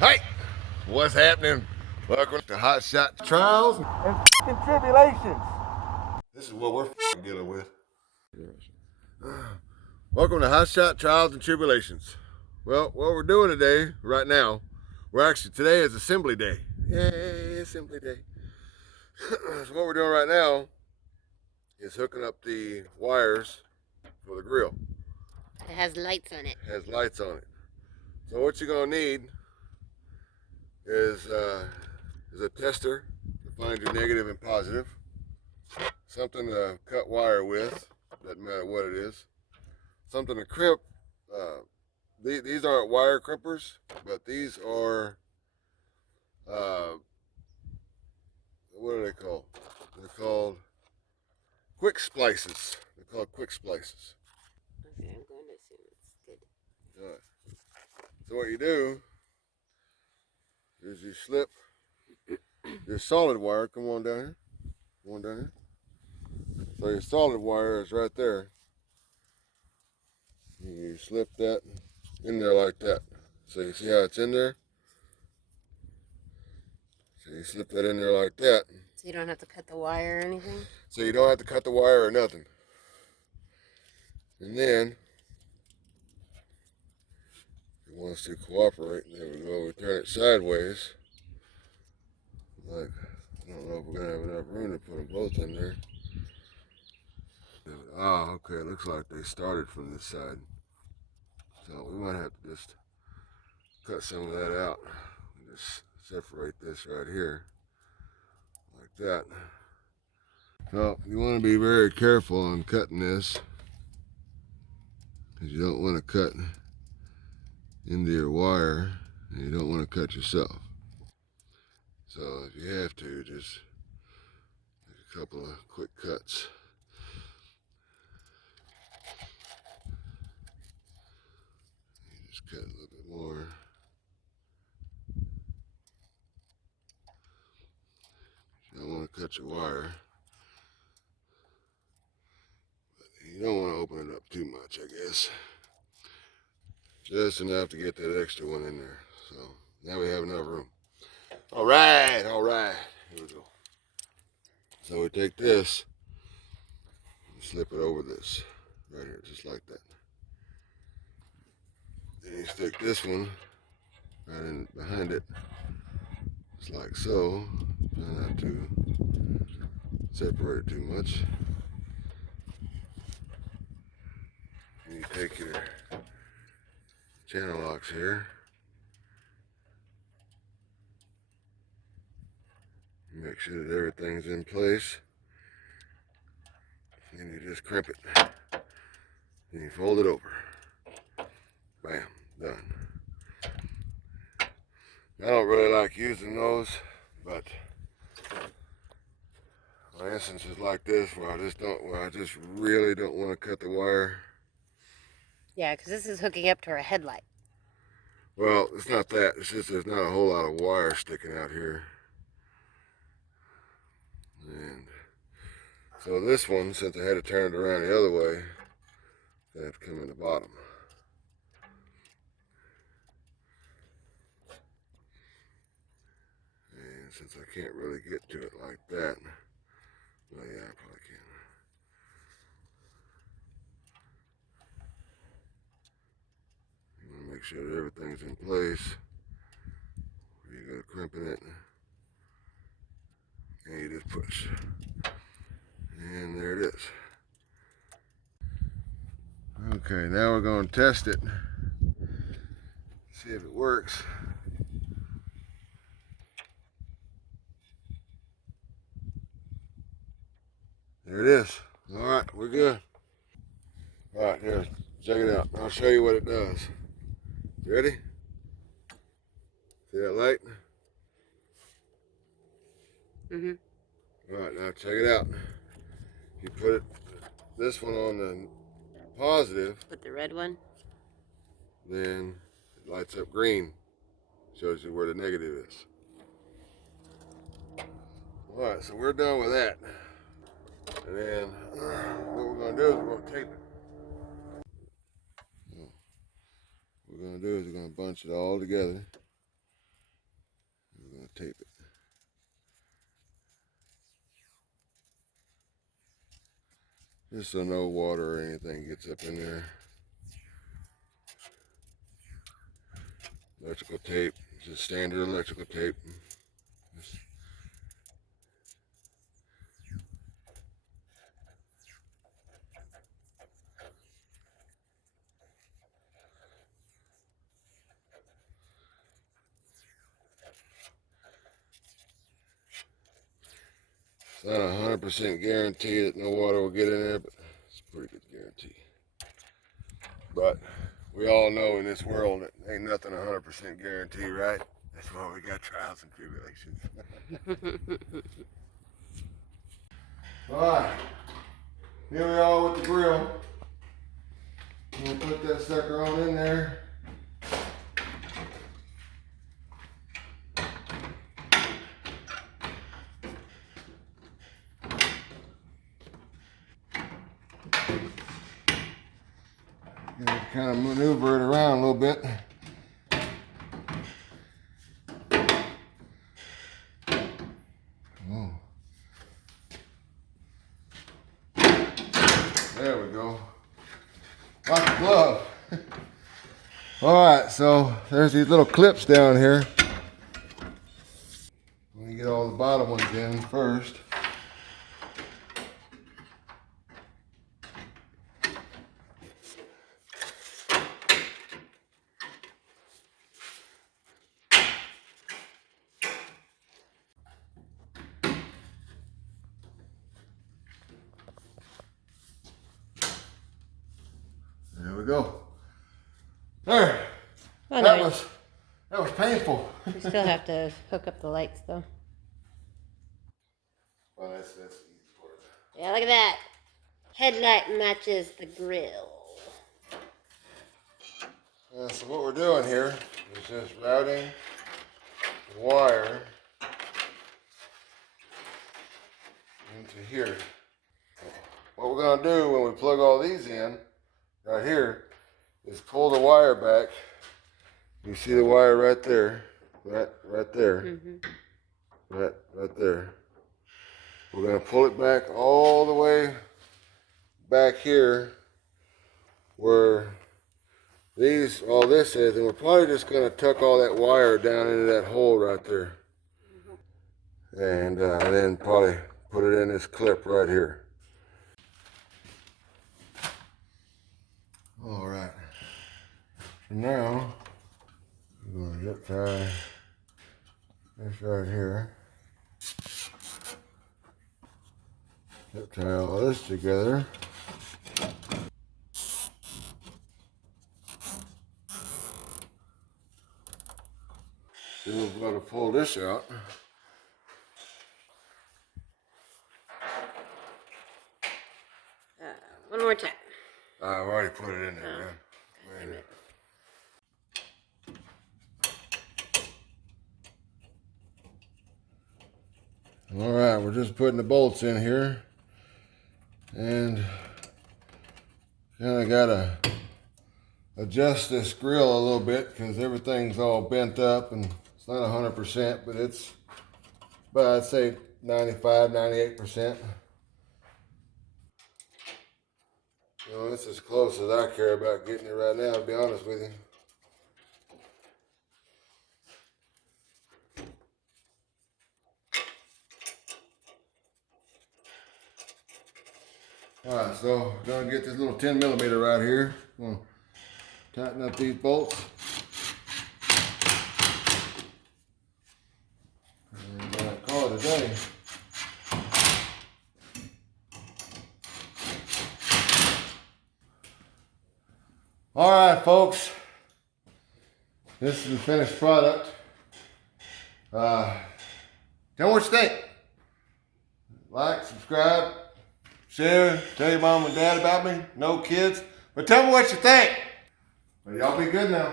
Hey, what's happening? Welcome to Hotshot Trials and tribulations. This is what we're dealing with. Welcome to Hotshot Trials and Tribulations. Well, what we're doing today, right now, today is assembly day. Yay, assembly day. So what we're doing right now is hooking up the wires for the grill. It has lights on it. It has lights on it. So what you're gonna need is a tester to find your negative and positive, something to cut wire with, doesn't matter what it is, something to crimp. These aren't wire crimpers, but these are, what are they called? They're called quick splices. They're called quick splices. Okay, I'm going to assume it's good. All right. So what you do is you slip your solid wire. Come on down here. Come on down here. So your solid wire is right there. You slip that in there like that. So you see how it's in there? So you slip that in there like that. So you don't have to cut the wire or anything? So you don't have to cut the wire or nothing. And then, if it wants to cooperate, there we go, we turn it sideways. Like, I don't know if we're going to have enough room to put them both in there. Ah, okay, it looks like they started from this side. So we might have to just cut some of that out. Just separate this right here, like that. So you want to be very careful on cutting this, because you don't want to cut into your wire, and you don't want to cut yourself. So if you have to, just make a couple of quick cuts. You just cut a little bit more. You don't want to cut your wire, but you don't want to open it up too much, I guess. Just enough to get that extra one in there. So now we have enough room. All right. Here we go. So we take this and slip it over this right here, just like that. Then you stick this one right in behind it, just like so. Try not to separate it too much. And you take your channel locks here. Make sure that everything's in place. And you just crimp it. And you fold it over. Bam, done. I don't really like using those, but for instances like this where I just really don't want to cut the wire. Yeah, because this is hooking up to our headlight. Well, it's not that. It's just there's not a whole lot of wire sticking out here. And so this one, since I had to turn it around the other way, I have to come in the bottom. And since I can't really get to it like that, well, yeah, I probably can. You want to make sure that everything's in place. You go crimping it, and you just push. And there it is. Okay, now we're going to test it. See if it works. There it is. All right, we're good. All right, here, check it out. I'll show you what it does. You ready? See that light? All right, now check it out. You put this one on the positive. Put the red one. Then it lights up green. Shows you where the negative is. All right, so we're done with that. And then what we're going to do is we're going to tape it. What we're going to do is we're going to bunch it all together. tape it. Just so no water or anything gets up in there. Electrical tape, just standard electrical tape. It's not 100% guarantee that no water will get in there, but it's a pretty good guarantee. But we all know in this world that ain't nothing 100% guarantee, right? That's why we got trials and tribulations. Alright, here we are with the grill. We'll put that sucker on in there. Kind of maneuver it around a little bit. Oh. There we go. Like a glove. Alright, so there's these little clips down here. Let me get all the bottom ones in first. There we go. There. Oh, that no. was painful. We still have to hook up the lights though. Well, that's the easy part. Yeah, look at that. Headlight matches the grill. So what we're doing here is just routing the wire into here. What we're going to do when we plug all these in, right here, is pull the wire back. You see the wire right there, right there, right there. We're going to pull it back all the way back here where all this is, and we're probably just going to tuck all that wire down into that hole right there. And then probably put it in this clip right here. All right. So now, we're going to zip tie this right here. Zip tie all this together. Then we've got to pull this out. One more time. I've already put it in there, man. All right, we're just putting the bolts in here, and kind of gotta adjust this grill a little bit because everything's all bent up and it's not 100%, but it's about, I'd say 95, 98%. You know, it's as close as I care about getting it right now, to be honest with you. All right, so we're gonna get this little 10 millimeter right here. Gonna tighten up these bolts. And call it a day. All right, folks. This is the finished product. Tell me what you think. Like, subscribe, share, tell your mom and dad about me. No kids. But tell me what you think. But y'all be good now.